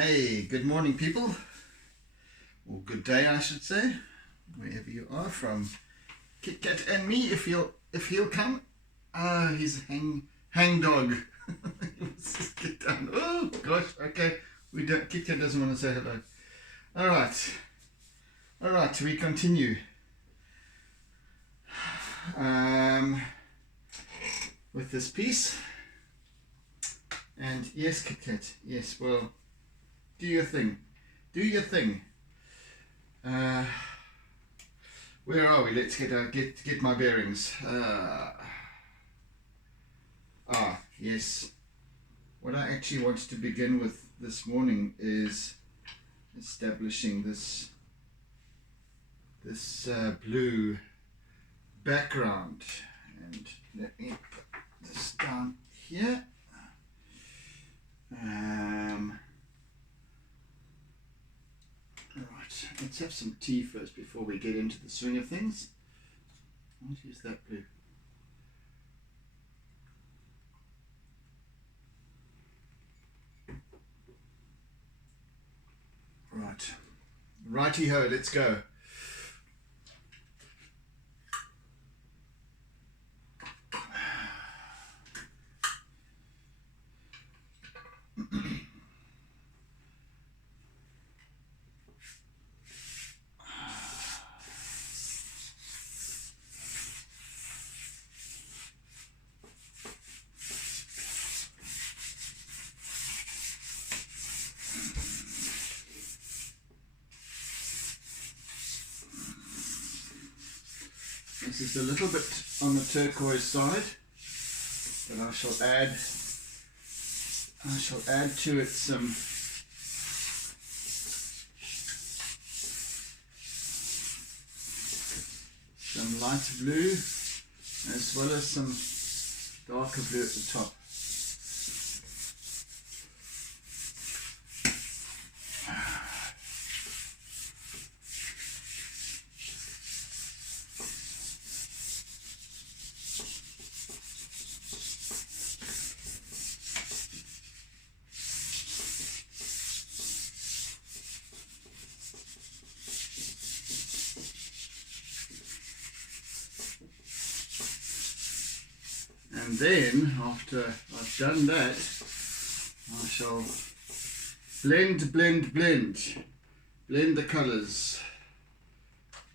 Hey, good morning, people, or good day, I should say, wherever you are from. Kit Kat and me, if he'll come. He's a hang dog. Let's just get down. Oh gosh, okay. Kit Kat doesn't want to say hello. All right. We continue. With this piece. And yes, Kit Kat. Yes, well. Do your thing. Where are we? Let's get my bearings. Yes. What I actually wanted to begin with this morning is establishing this blue background. And let me put this down here. Right, let's have some tea first before we get into the swing of things. Let's use that blue. Right, righty-ho, let's go. This is a little bit on the turquoise side, but I shall add to it some light blue as well as some darker blue at the top. And then, after I've done that, I shall blend the colours.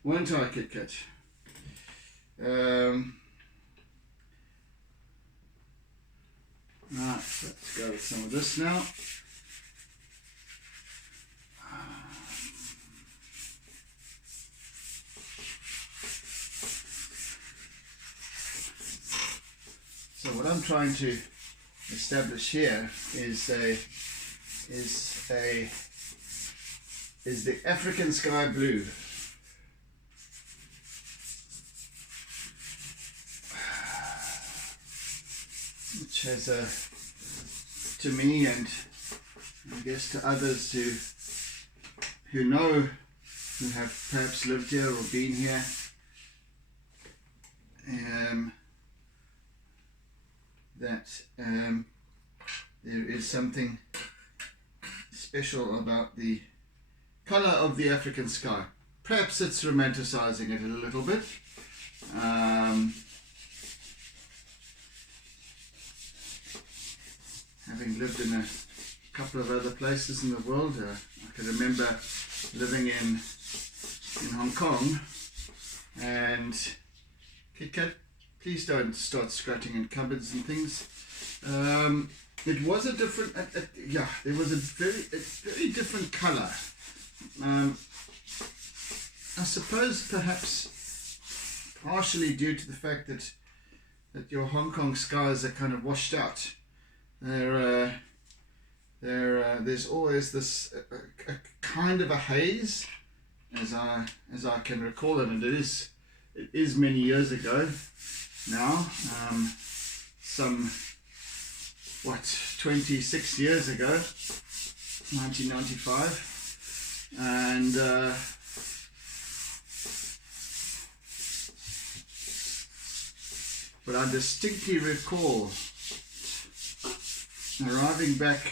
Won't I, Kit Kat? Right, let's go with some of this now. So what I'm trying to establish here is the African sky blue. Which has to me and I guess to others who have perhaps lived here or been here, that there is something special about the colour of the African sky. Perhaps it's romanticizing it a little bit. Having lived in a couple of other places in the world, I can remember living in Hong Kong, and Kit Kat, please don't start scratching in cupboards and things. It was a different, there was a very different colour. I suppose perhaps partially due to the fact that your Hong Kong skies are kind of washed out. There's always this a kind of a haze, as I can recall it, and it is many years ago now, some 26 years ago, 1995, and but I distinctly recall arriving back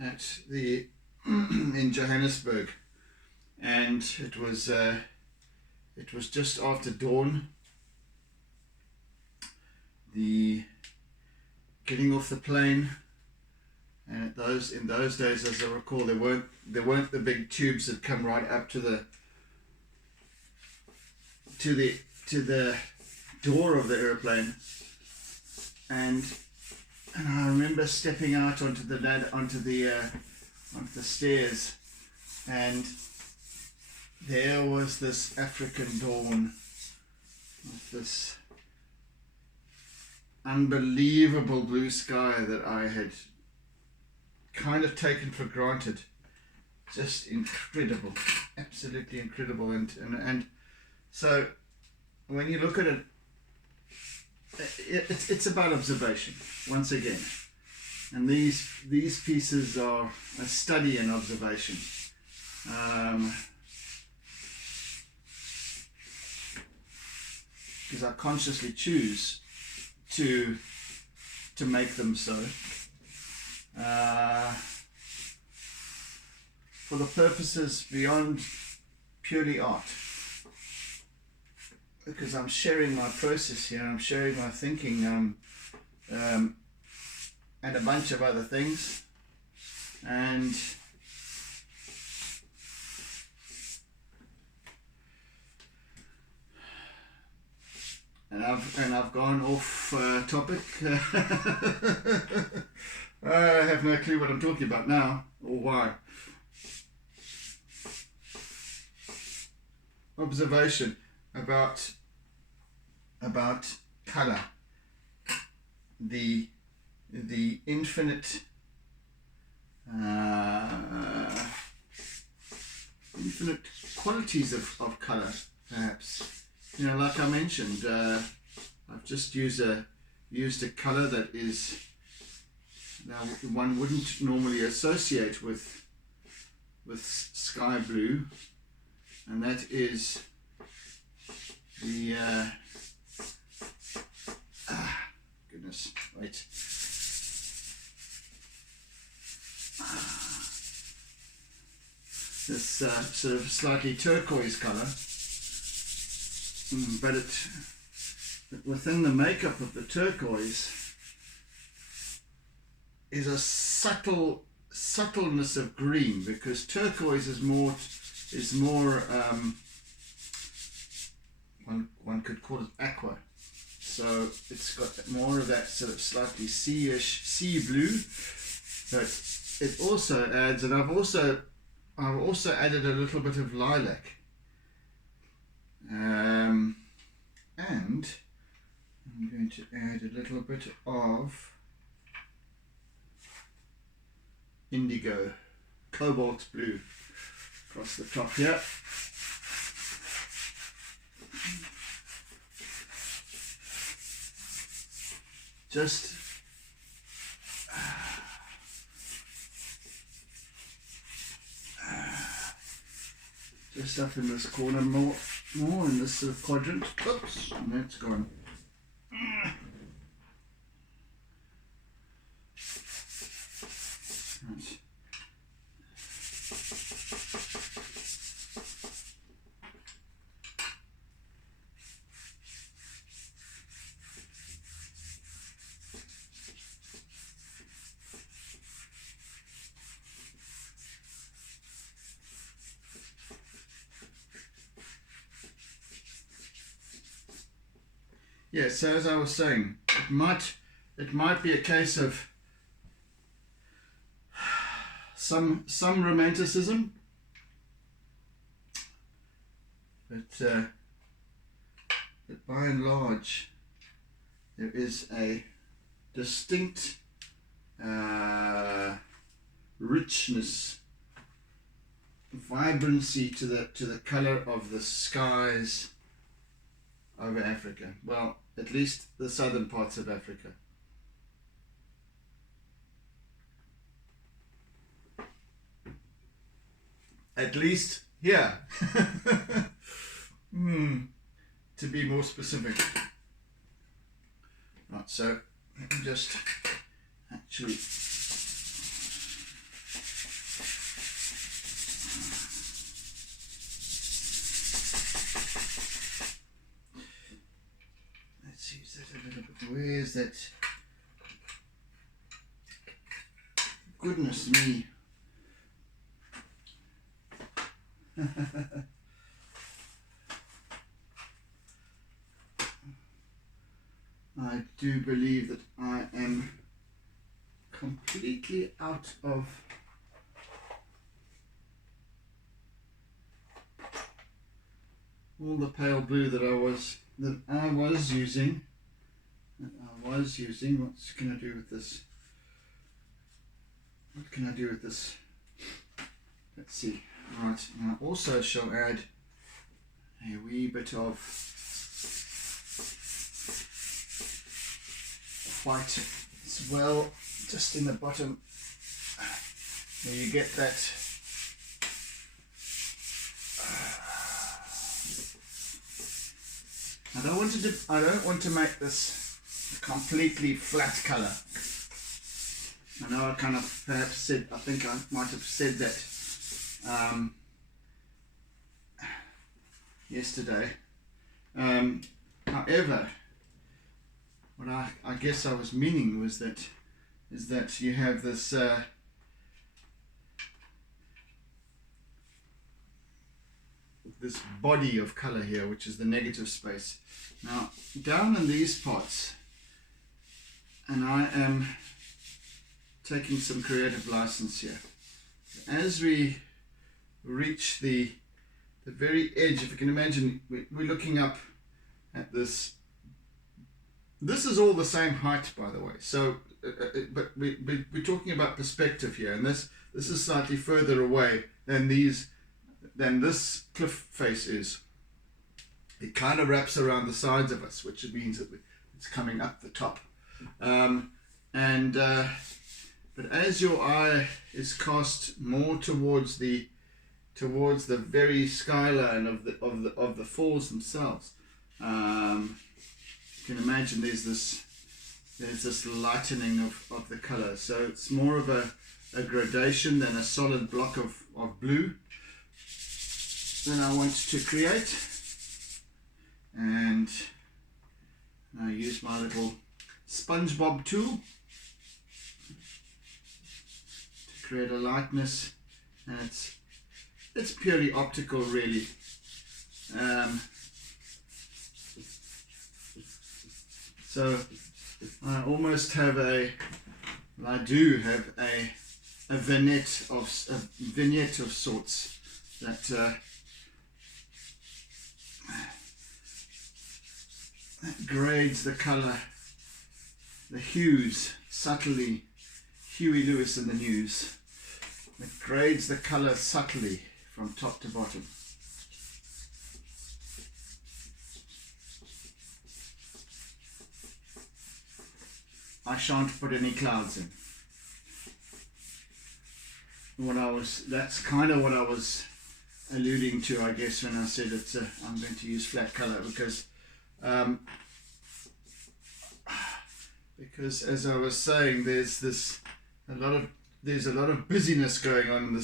at the in Johannesburg, and it was just after dawn. The getting off the plane, and in those days, as I recall, there weren't the big tubes that come right up to the door of the airplane, and I remember stepping out onto the stairs, and there was this African dawn with this unbelievable blue sky that I had kind of taken for granted. Just incredible, absolutely incredible, and so when you look at it, it's about observation once again, and these pieces are a study in observation. Because I consciously choose to make them so, for the purposes beyond purely art, because I'm sharing my process here, I'm sharing my thinking, and a bunch of other things, and I've gone off topic. I have no clue what I'm talking about now, or why. Observation about colour, the infinite qualities of colour, perhaps. You know, like I mentioned, I've just used a colour that is now one wouldn't normally associate with sky blue, and that is the goodness, wait. This sort of slightly turquoise colour. But within the makeup of the turquoise is a subtleness of green, because turquoise is more one could call it aqua, so it's got more of that sort of slightly sea blue, but it also adds, and I've also added a little bit of lilac. And I'm going to add a little bit of indigo, cobalt blue across the top here. Just up in this corner, more in this sort of quadrant. Oops, and that's gone. Right. Yeah, so as I was saying, it might be a case of some romanticism, but by and large there is a distinct richness, vibrancy to the colour of the skies over Africa. Well, at least the southern parts of Africa. At least here. To be more specific. Right, so let me just actually that a little bit? Where is that? Goodness me. I do believe that I am completely out of all the pale blue that I was using. What can I do with this? What can I do with this? Let's see. Right, and I also shall add a wee bit of white as well, just in the bottom where you get that I don't want to make this a completely flat color. I know I kind of perhaps said, I think I might have said that yesterday. However, what I guess I was meaning was that you have this this body of color here, which is the negative space. Now down in these parts, and I am taking some creative license here, as we reach the very edge, if you can imagine, we're looking up at this. This is all the same height, by the way. So, but we're talking about perspective here, and this is slightly further away than this cliff face is. It kind of wraps around the sides of us, which means that it's coming up the top. But as your eye is cast more towards the very skyline of the falls themselves, you can imagine there's this lightening of the color. So it's more of a gradation than a solid block of blue that I want to create. And I use my little SpongeBob tool to create a lightness, and it's purely optical, really. So I almost have I do have a vignette of sorts that grades the color, the hues subtly. Huey Lewis in the News. It grades the color subtly from top to bottom. I shan't put any clouds in. That's kind of what I was alluding to, I guess, when I said I'm going to use flat color, because as I was saying, there's a lot of busyness going on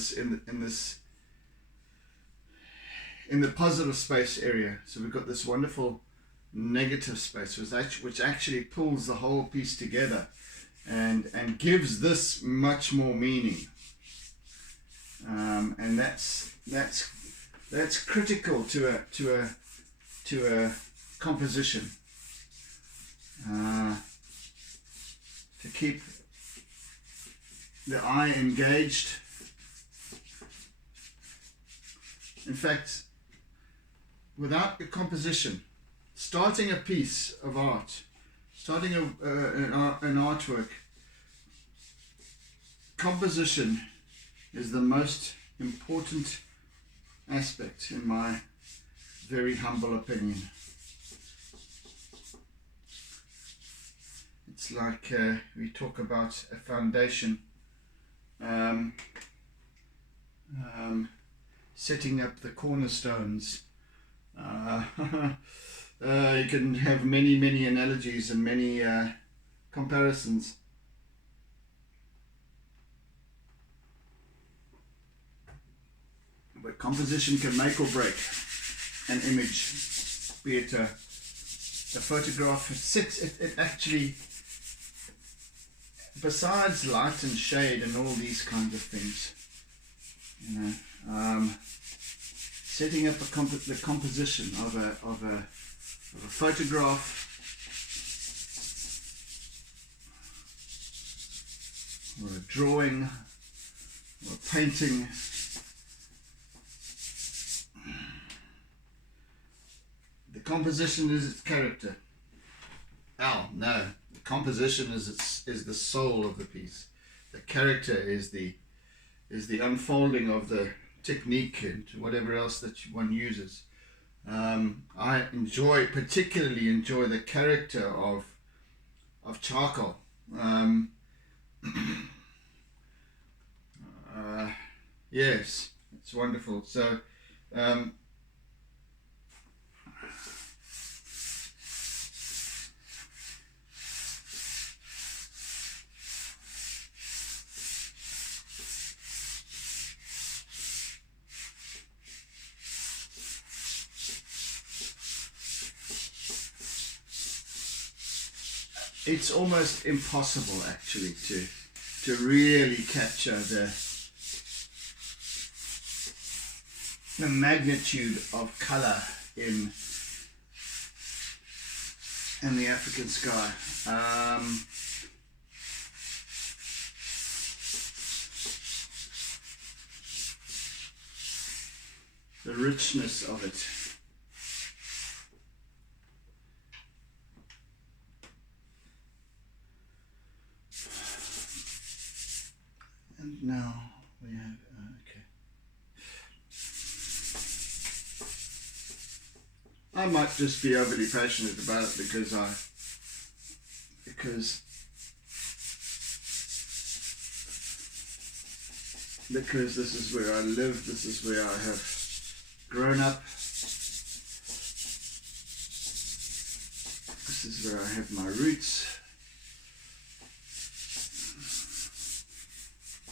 in the positive space area. So we've got this wonderful negative space which actually pulls the whole piece together and gives this much more meaning, and that's critical to a composition, to keep the eye engaged. In fact, without a composition, starting a piece of art, starting an artwork, composition is the most important aspect, in my very humble opinion. It's like we talk about a foundation, setting up the cornerstones. You can have many analogies and many comparisons. But composition can make or break an image, be it the photograph it actually, besides light and shade and all these kinds of things, you know, setting up the composition of a photograph or a drawing or a painting. The composition is its character. Oh no, the composition is the soul of the piece. The character is the unfolding of the technique and whatever else that one uses. I particularly enjoy the character of charcoal. Yes, it's wonderful. So it's almost impossible actually to really capture the magnitude of colour in the African sky. The richness of it. And now we have, okay. I might just be overly passionate about it because this is where I live, this is where I have grown up, this is where I have my roots.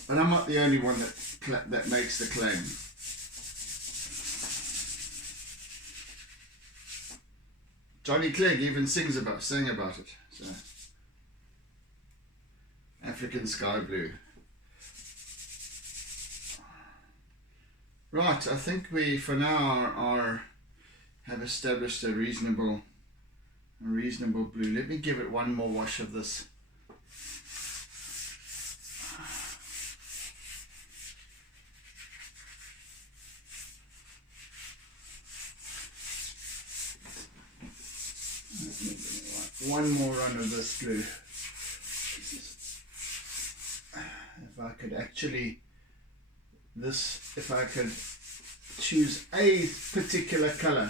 But I'm not the only one that makes the claim. Johnny Clegg even sang about it. So, African sky blue. Right, I think we for now have established a reasonable blue. Let me give it one more wash of this. One more run of this blue. If I could actually, if I could choose a particular color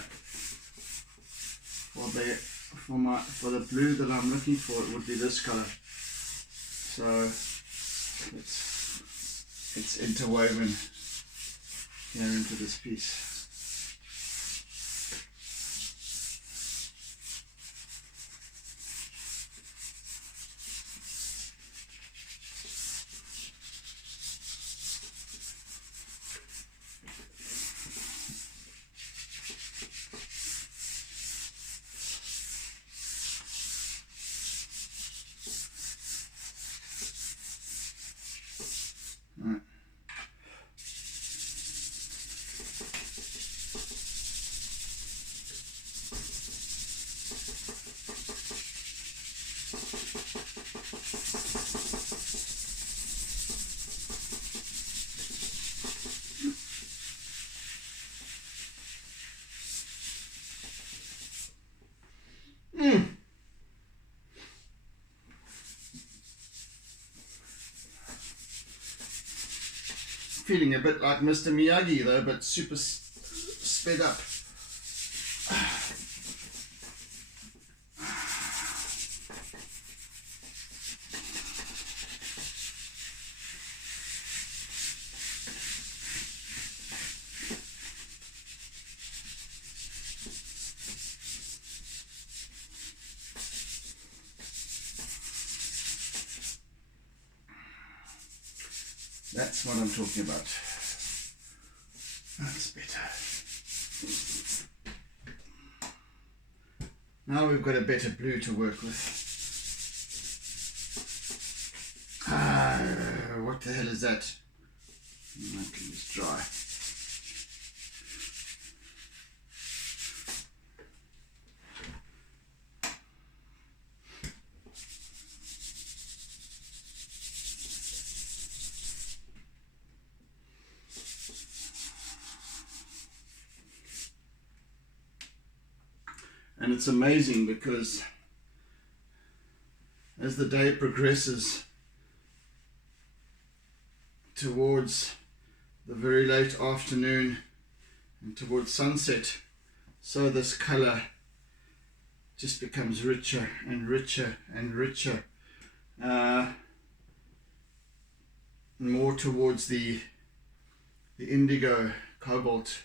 for the blue that I'm looking for, it would be this color. So it's interwoven here into this piece. Feeling a bit like Mr. Miyagi though, but super sped up. That's what I'm talking about. That's better. Now we've got a better blue to work with. What the hell is that? I can just dry. And it's amazing because as the day progresses towards the very late afternoon and towards sunset, so this color just becomes richer and richer and richer, more towards the indigo cobalt,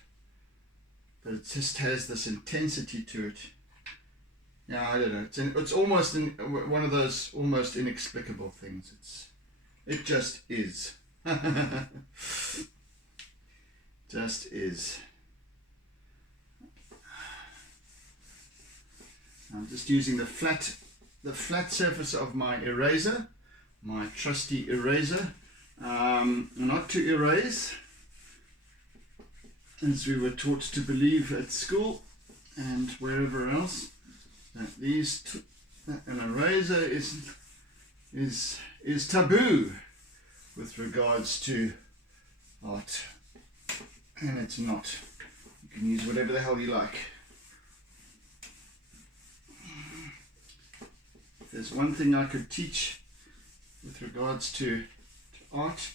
but it just has this intensity to it. Yeah, I don't know. It's almost one of those almost inexplicable things. It just is. Just is. I'm just using the flat surface of my eraser, my trusty eraser, not to erase, as we were taught to believe at school and wherever else. That an eraser is taboo with regards to art, and it's not. You can use whatever the hell you like. If there's one thing I could teach with regards to art,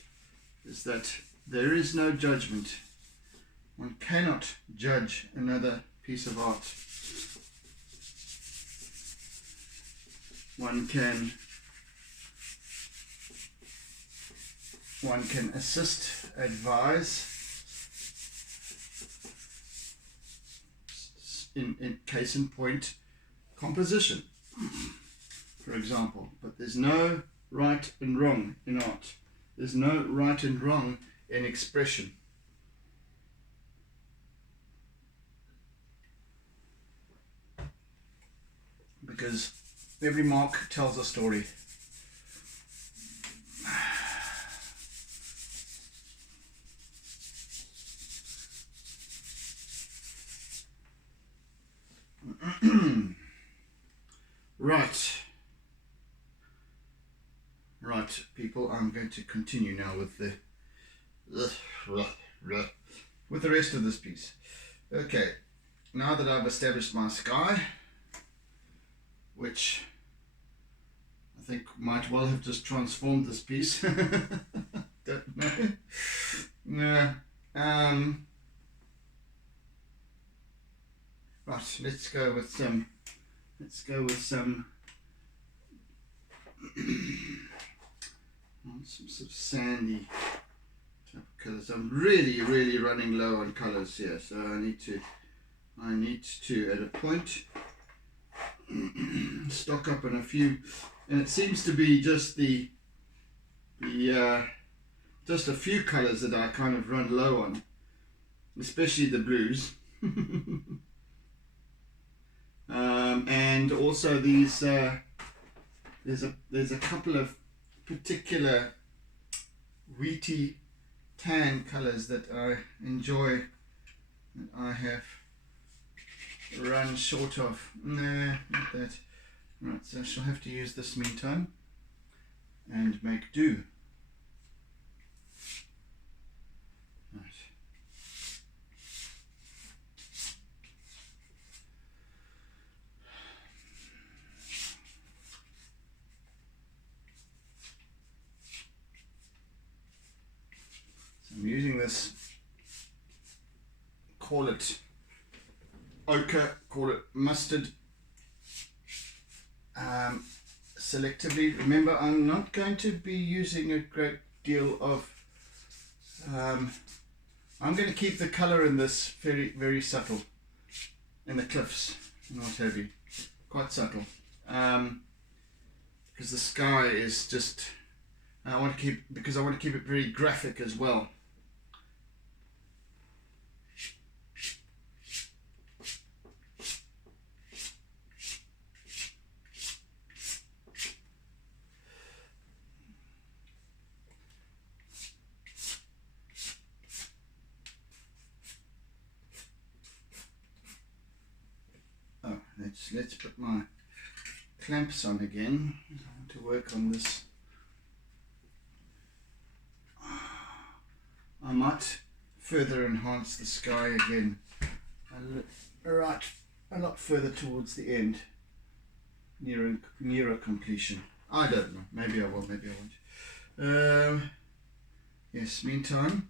is that there is no judgment. One cannot judge another piece of art. One can assist, advise, in case in point, composition, for example. But there's no right and wrong in art. There's no right and wrong in expression. Because every mark tells a story. Right, people, I'm going to continue now with the rest of this piece. Okay, now that I've established my sky, which I think might well have just transformed this piece. Don't know. Yeah. Right, let's go with some some sort of sandy type of colours. I'm really running low on colours here, so I need to at a point stock up on a few, and it seems to be just just a few colours that I kind of run low on, especially the blues. And also these there's a couple of particular wheaty tan colours that I enjoy, that I have run short of. Nah, not that. Right, so I shall have to use this meantime and make do. Right. So I'm using this, call it ochre, call it mustard, selectively. Remember, I'm not going to be using a great deal of I'm going to keep the color in this very subtle, in the cliffs and what have you, quite subtle, because the sky is just, I want to keep it very graphic as well. So let's put my clamps on again. I want to work on this. I might further enhance the sky again. Right, a lot further towards the end, nearer completion. I don't know. Maybe I will. Maybe I won't. Yes. Meantime,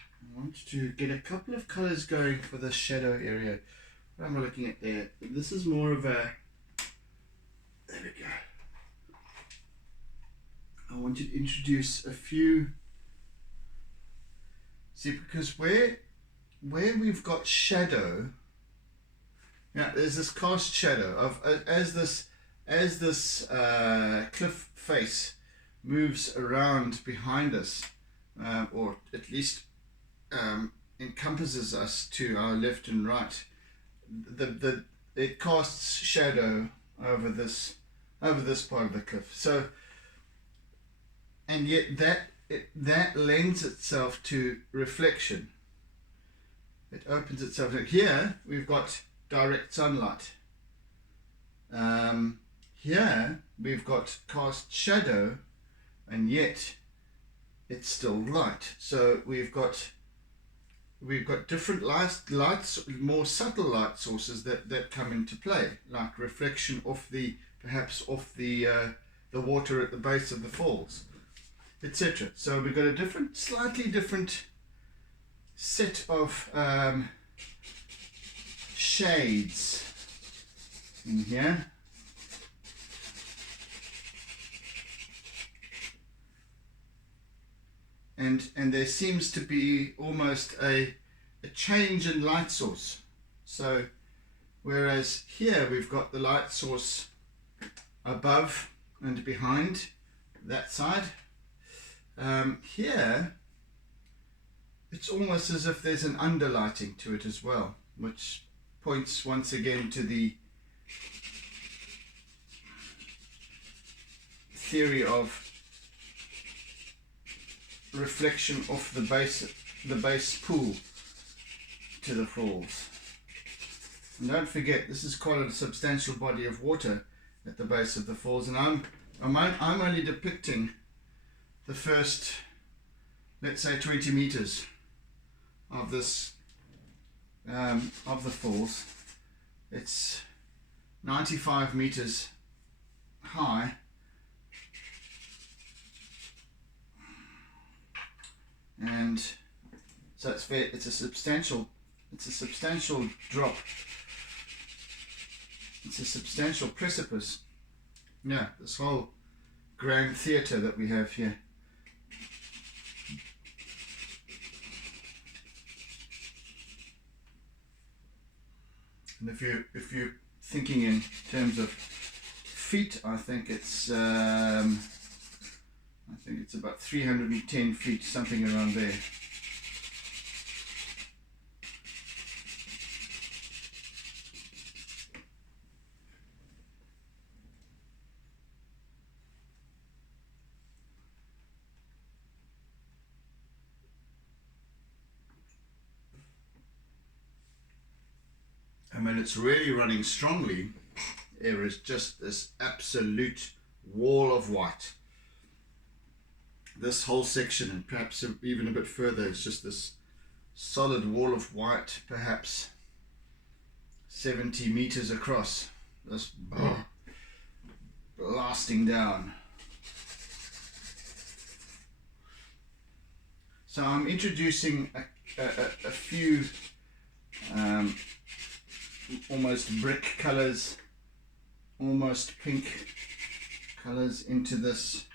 I want to get a couple of colors going for the shadow area. What am I looking at there? This is more of a. There we go. I want to introduce a few. See, because where we've got shadow, yeah, there's this cast shadow of as this cliff face moves around behind us, or at least encompasses us to our left and right. It casts shadow over this part of the cliff. So, and yet that lends itself to reflection. It opens itself. Here we've got direct sunlight. Here we've got cast shadow, and yet it's still light. So we've got different lights, more subtle light sources that come into play, like reflection off the water at the base of the falls, etc. So we've got a slightly different set of shades in here. And there seems to be almost a change in light source. So whereas here we've got the light source above and behind that side, here it's almost as if there's an underlighting to it as well, which points once again to the theory of reflection off the base pool to the falls. And don't forget, this is quite a substantial body of water at the base of the falls, and I'm only depicting the first, let's say, 20 meters of this of the falls. It's 95 meters high, and so it's a substantial drop. It's a substantial precipice. Yeah, this whole grand theatre that we have here. And if you're thinking in terms of feet, I think it's about 310 feet, something around there. And when it's really running strongly, there is just this absolute wall of white. This whole section, and perhaps even a bit further, is just this solid wall of white, perhaps 70 meters across, just blasting down. So I'm introducing a few almost brick colors, almost pink colors into this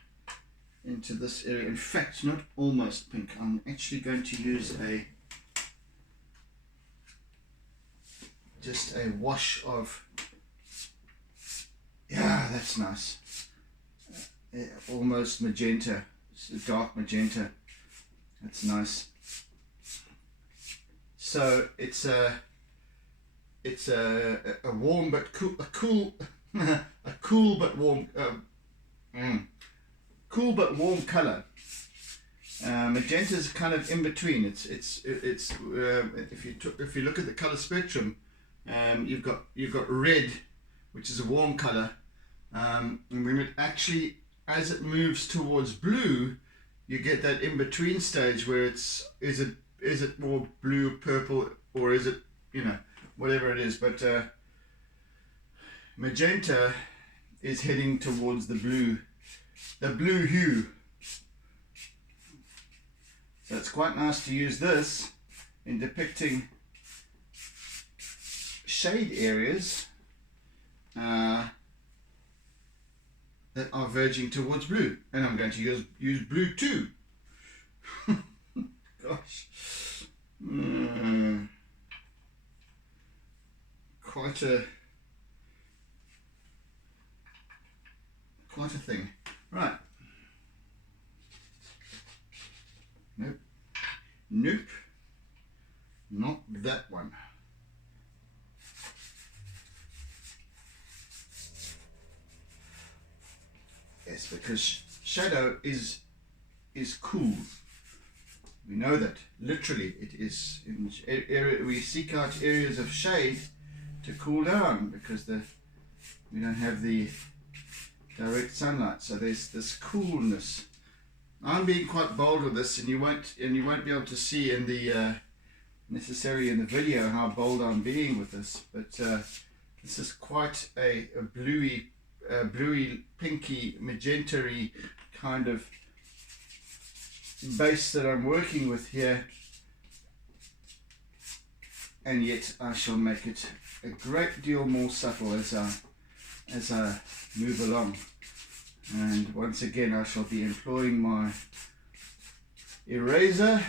area. In fact, not almost pink. I'm actually going to use just a wash of, yeah, that's nice, almost magenta. It's a dark magenta. That's nice. So it's a warm but cool, a cool but warm, cool but warm color. Magenta is kind of in between. It's if you look at the color spectrum, you've got red, which is a warm color, and when it actually, as it moves towards blue, you get that in between stage where is it more blue, purple, or is it, you know, whatever it is. But magenta is heading towards the blue hue. So it's quite nice to use this in depicting shade areas that are verging towards blue, and I'm going to use blue too. Gosh, quite a thing. Right. Nope, not that one. Yes, because shadow is cool. We know that. Literally, it is. In area, we seek out areas of shade to cool down because we don't have the direct sunlight. So there's this coolness. I'm being quite bold with this, and you won't be able to see in the necessarily in the video how bold I'm being with this. But this is quite a bluey, pinky, magenta-y kind of base that I'm working with here, and yet I shall make it a great deal more subtle as I move along. And once again, I shall be employing my eraser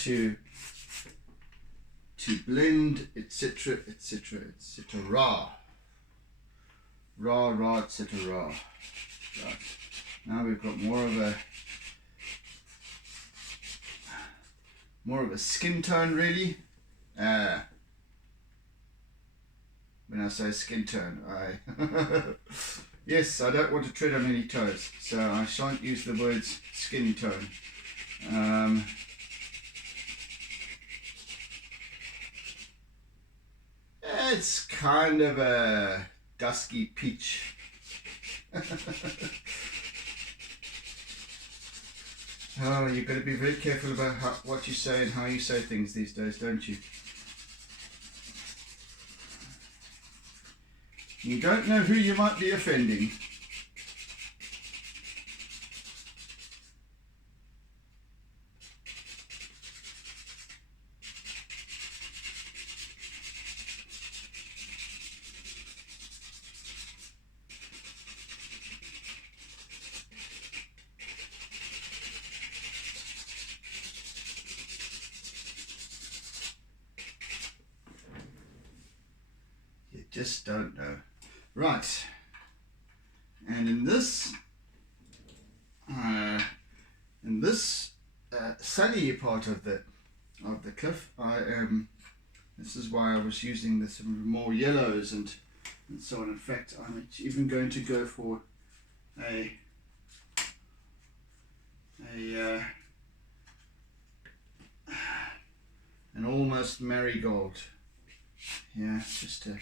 to blend, etc, etc, etc. Rah, etc. Right. Now we've got more of a skin tone, really. When I say skin tone, yes, I don't want to tread on any toes, so I shan't use the words skin tone. It's kind of a dusky peach. Oh, you've got to be very careful about what you say and how you say things these days, don't you? You don't know who you might be offending. You just don't know. Right, and in this sunny part of the cliff, this is why I was using some more yellows and so on. In fact, I'm even going to go for an almost marigold. Yeah, just to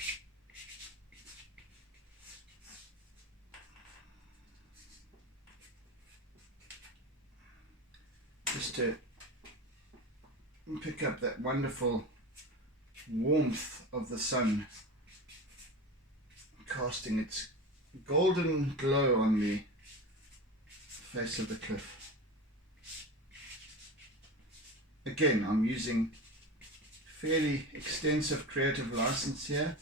pick up that wonderful warmth of the sun casting its golden glow on the face of the cliff. Again, I'm using fairly extensive creative license here.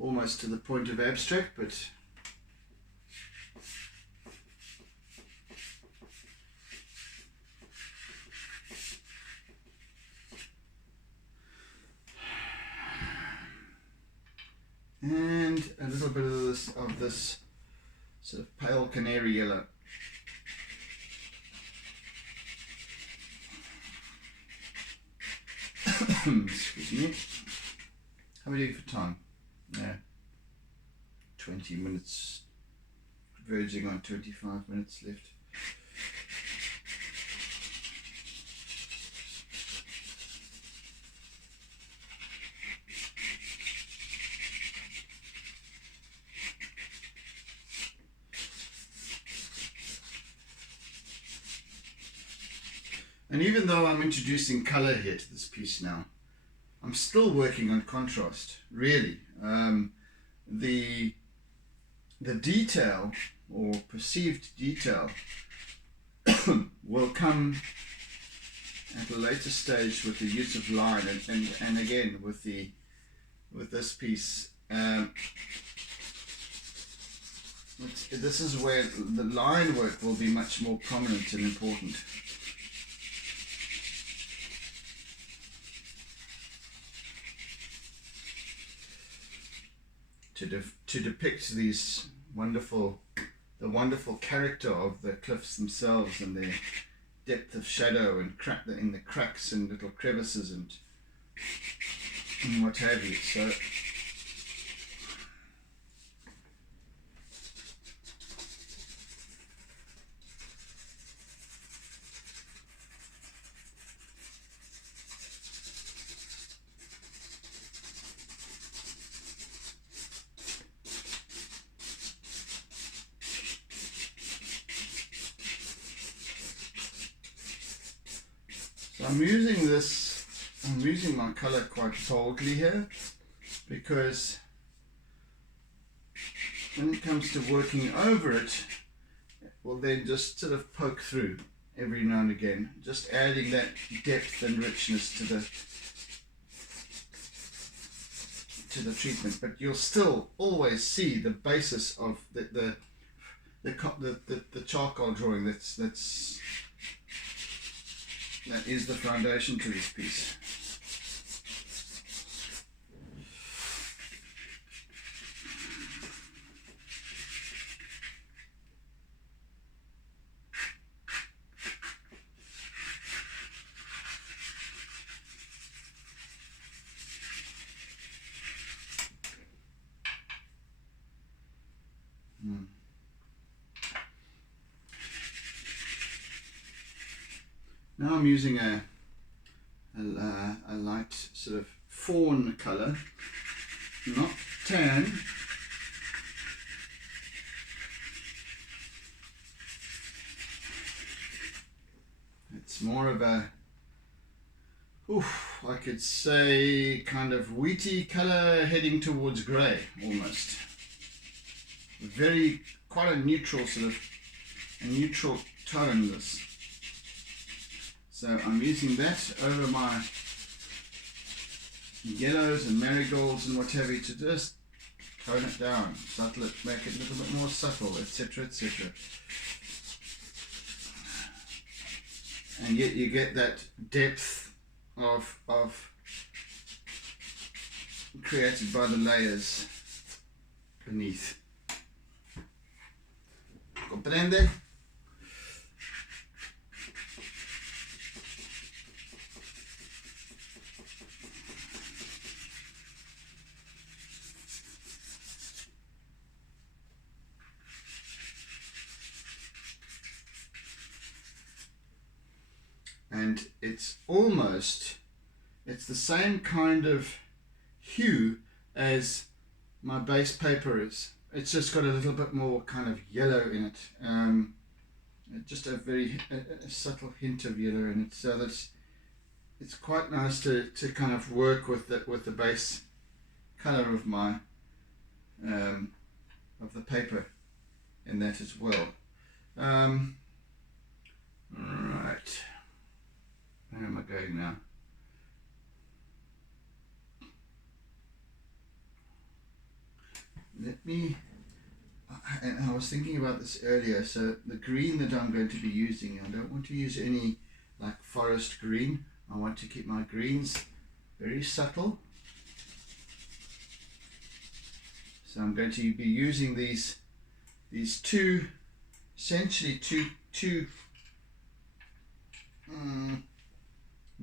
Almost to the point of abstract, but and a little bit of this sort of pale canary yellow. Excuse me. How are we doing for time? Yeah, 20 minutes, verging on 25 minutes left. And even though I'm introducing color here to this piece now, I'm still working on contrast, really. The detail or perceived detail will come at a later stage with the use of line, and again with this piece. This is where the line work will be much more prominent and important. To depict these the wonderful character of the cliffs themselves and their depth of shadow and in the cracks and little crevices and what have you. I'm using my color quite boldly here, because when it comes to working over it, it will then just sort of poke through every now and again, just adding that depth and richness to the treatment. But you'll still always see the basis of the charcoal drawing that is the foundation to this piece. Now I'm using a light sort of fawn color, not tan. It's more of a, I could say kind of wheaty color heading towards grey almost. Quite a neutral neutral tone this. So I'm using that over my yellows and marigolds and what have you to just tone it down, subtle it, make it a little bit more subtle, etc., etc. And yet you get that depth of created by the layers beneath. Comprende? And it's the same kind of hue as my base paper is. It's just got a little bit more kind of yellow in it, just a very subtle hint of yellow in it. So it's quite nice to kind of work with the base color of my of the paper in that as well. Right. Where am I going now? And I was thinking about this earlier, so the green that I'm going to be using, I don't want to use any like forest green. I want to keep my greens very subtle. So I'm going to be using these two, essentially two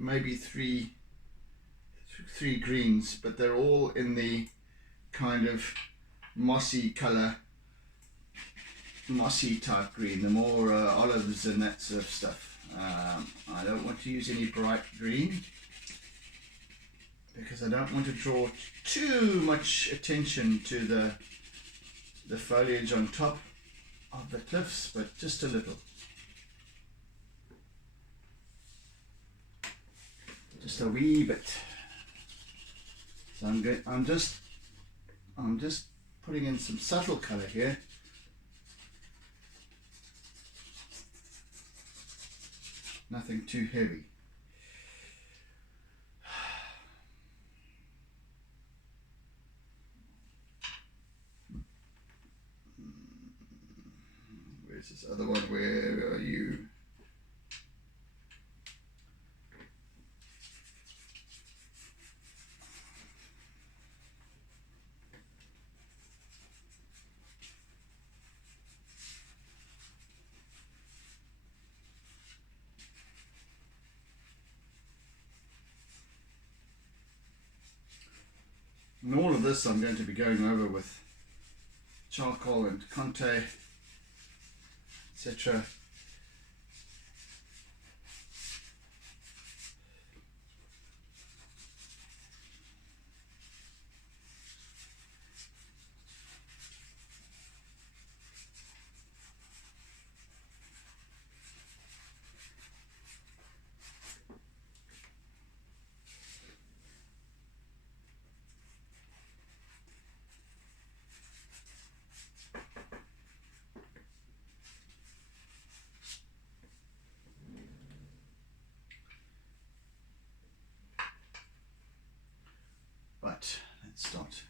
maybe three greens, but they're all in the kind of mossy color, mossy type green, the more olives and that sort of stuff. I don't want to use any bright green because I don't want to draw too much attention to the foliage on top of the cliffs, but just a little. just a wee bit. So I'm just putting in some subtle colour here. Nothing too heavy. Where's this other one? Where are you? And all of this I'm going to be going over with charcoal and Conte, etc. But let's start.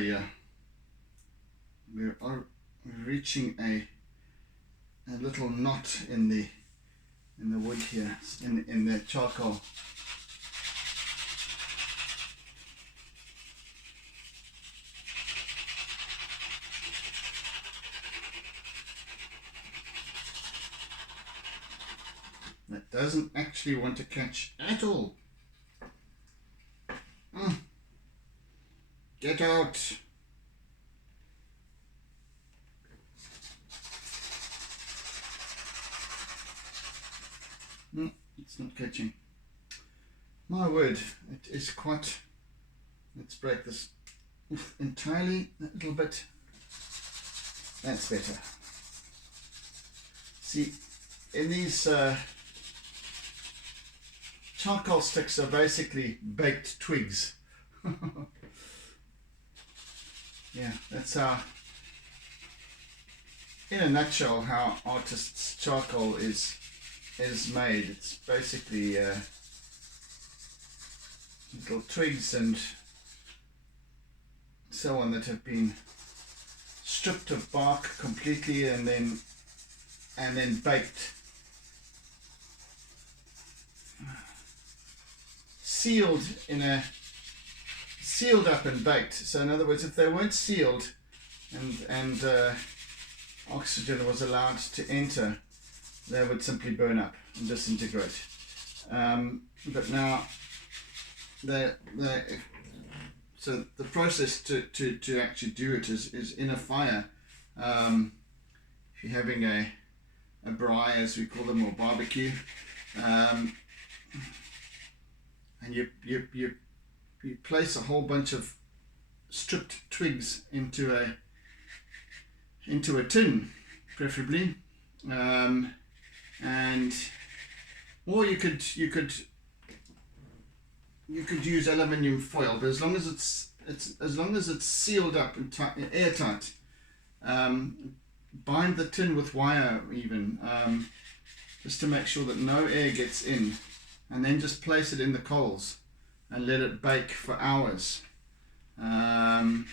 Yeah, we are reaching a little knot in the wood here, in the charcoal. That doesn't actually want to catch at all. Get out! No, it's not catching. My word, it is quite... Let's break this entirely a little bit. That's better. See, in these charcoal sticks are basically baked twigs. Yeah, that's how, in a nutshell, how artists' charcoal is made. It's basically little twigs and so on that have been stripped of bark completely and then baked, sealed up and baked. So in other words, if they weren't sealed and oxygen was allowed to enter, they would simply burn up and disintegrate. But now so the process to actually do it is in a fire. If you're having a braai, as we call them, or barbecue, and you place a whole bunch of stripped twigs into a tin, preferably, and or you could use aluminium foil, but as long as it's sealed up and airtight, bind the tin with wire even, just to make sure that no air gets in, and then just place it in the coals. and let it bake for hours. And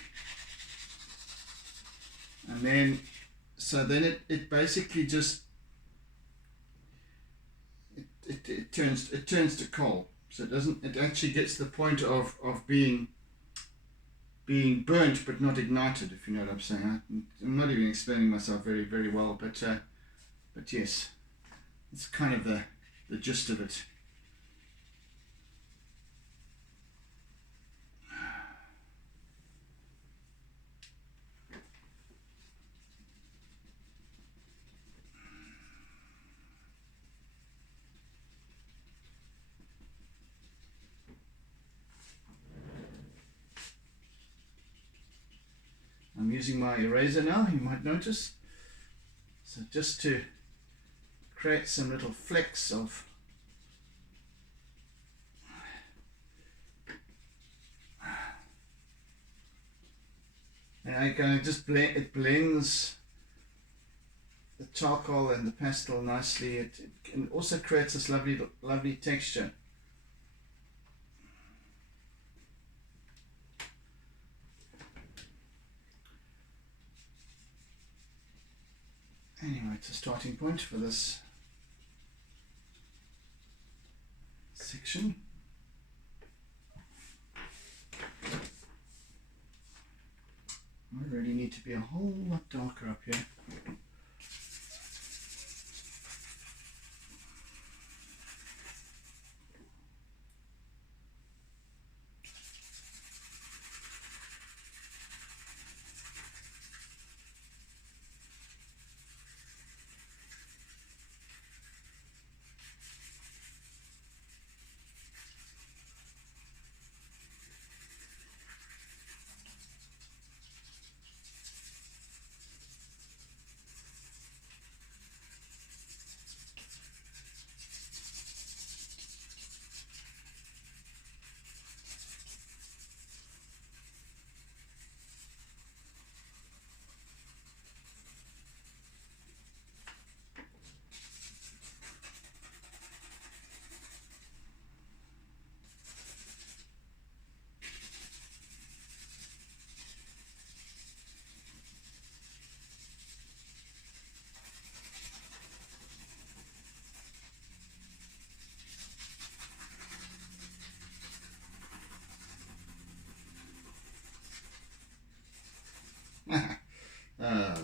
then, so then it basically just it turns to coal. So it actually gets to the point of being burnt but not ignited, if you know what I'm saying. I'm not even explaining myself very, very well, but yes, it's kind of the gist of it. I'm using my eraser now, you might notice. So just to create some little flecks of and I kind of just it blends the charcoal and the pastel nicely. It also creates this lovely texture. Anyway, it's a starting point for this section. I really need to be a whole lot darker up here.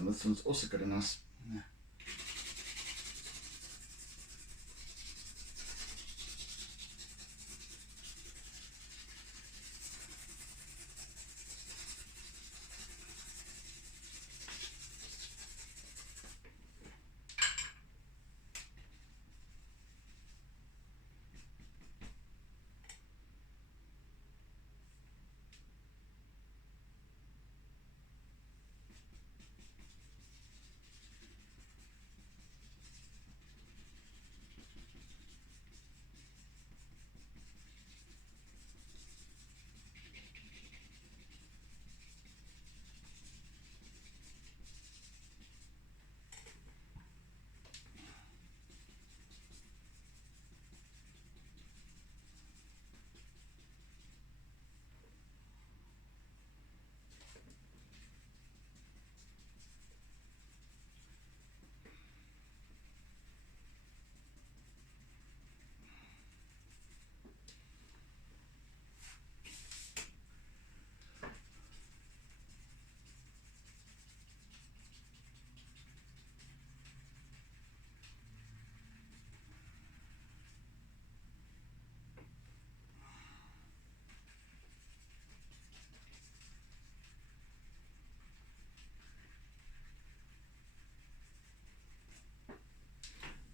This one's also got a nice.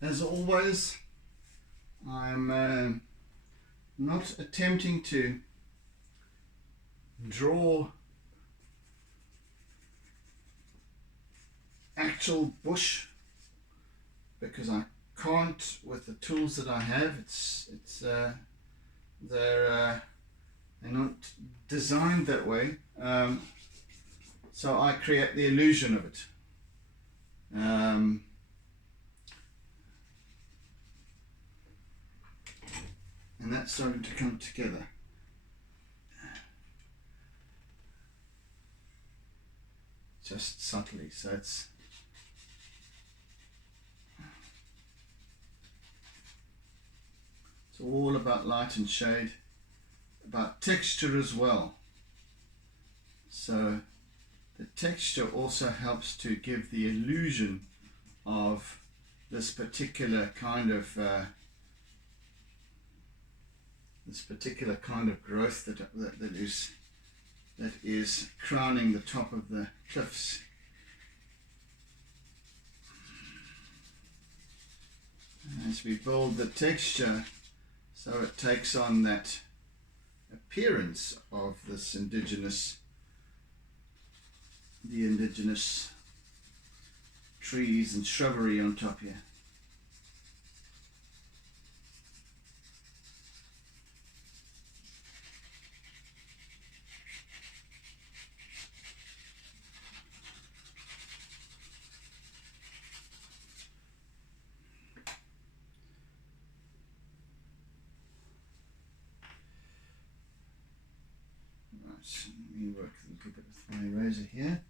As always, I'm not attempting to draw actual bush because I can't with the tools that I have. They're not designed that way, so I create the illusion of it. And that's starting to come together. just subtly. So it's all about light and shade, about texture as well. So the texture also helps to give the illusion of this particular kind of growth that is crowning the top of the cliffs. As we build the texture, so it takes on that appearance of this indigenous trees and shrubbery on top here. Right, let me work a little bit with my razor here.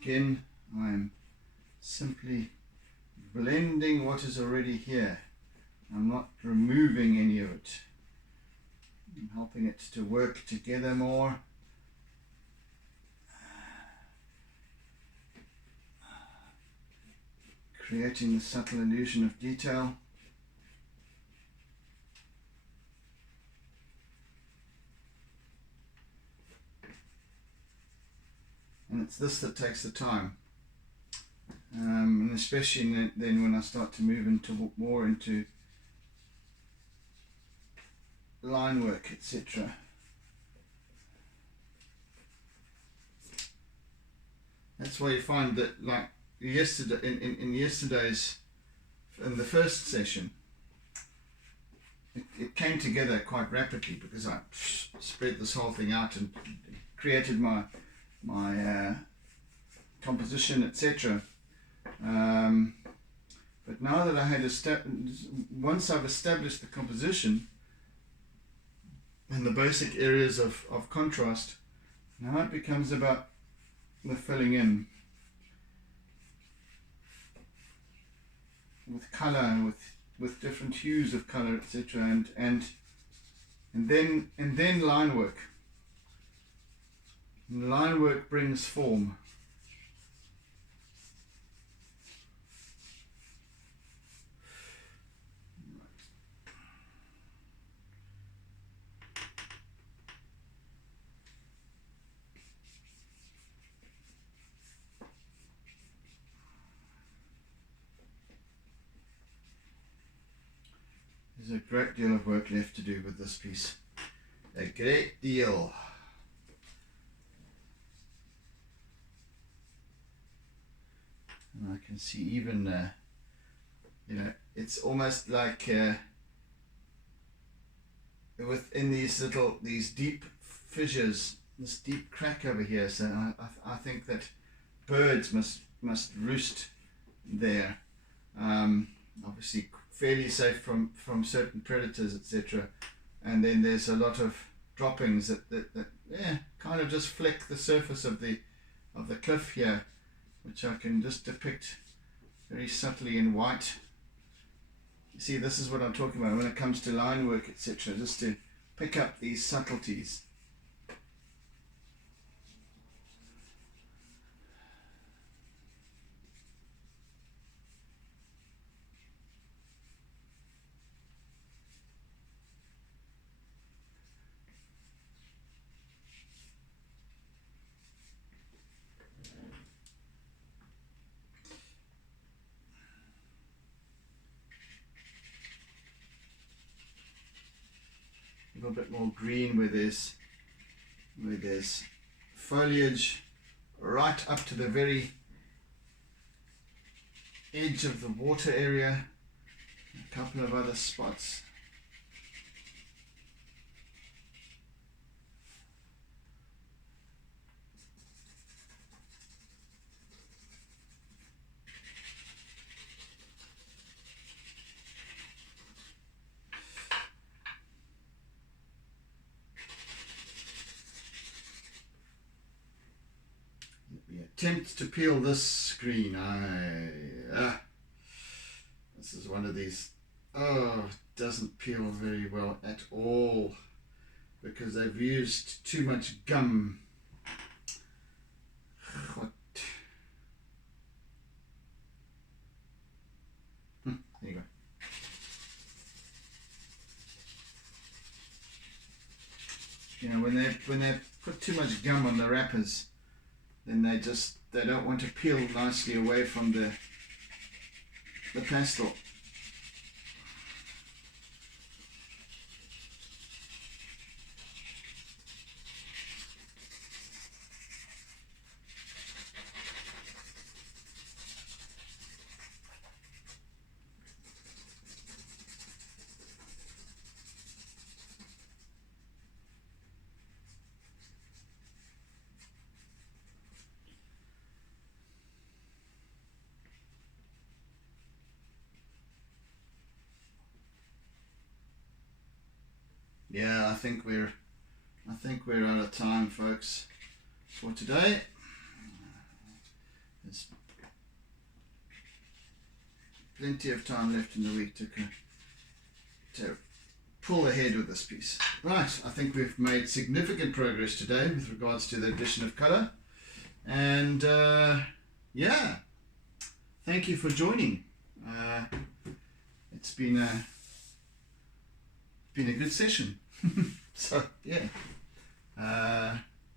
Again, I'm simply blending what is already here. I'm not removing any of it. I'm helping it to work together more. Creating the subtle illusion of detail. And it's this that takes the time, and especially then when I start to move more into line work, etc. That's why you find that, like yesterday, in the first session, it came together quite rapidly because I spread this whole thing out and created my composition, etc. But now that I had once I've established the composition and the basic areas of contrast, now it becomes about the filling in with color, with different hues of color, etc. And then line work. Line work brings form. There's a great deal of work left to do with this piece. A great deal. And I can see even, it's almost like within these deep fissures, this deep crack over here. So I think that birds must roost there. Obviously fairly safe from certain predators, etc. And then there's a lot of droppings that kind of just fleck the surface of the cliff here, which I can just depict very subtly in white. You see, this is what I'm talking about when it comes to line work, etc. Just to pick up these subtleties. A little bit more green where there's foliage right up to the very edge of the water area. A couple of other spots. attempt to peel this green. This is one of these. Oh, it doesn't peel very well at all because they've used too much gum. What? There you go. You know, when they put too much gum on the wrappers, then they don't want to peel nicely away from the pastel. Yeah, I think we're out of time, folks, for today. There's plenty of time left in the week to pull ahead with this piece. Right, I think we've made significant progress today with regards to the addition of colour. And yeah, thank you for joining. It's been a good session. So yeah,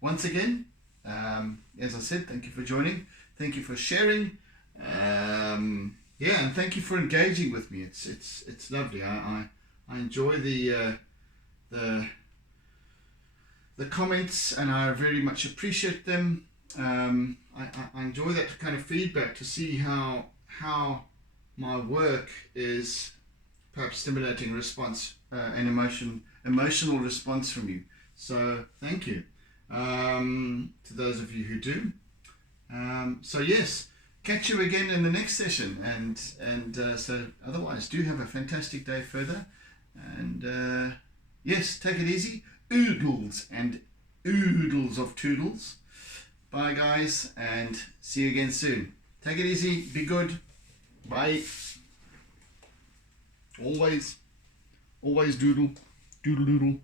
once again, as I said, thank you for joining, thank you for sharing, yeah, and thank you for engaging with me. It's lovely. I enjoy the comments, and I very much appreciate them. I enjoy that kind of feedback to see how my work is perhaps stimulating a response, an emotional response from you. So thank you to those of you who do. So yes, catch you again in the next session, and so otherwise do have a fantastic day further, and yes, take it easy. Oodles and oodles of toodles. Bye guys, and see you again soon. Take it easy, be good, bye. Always doodle doodle.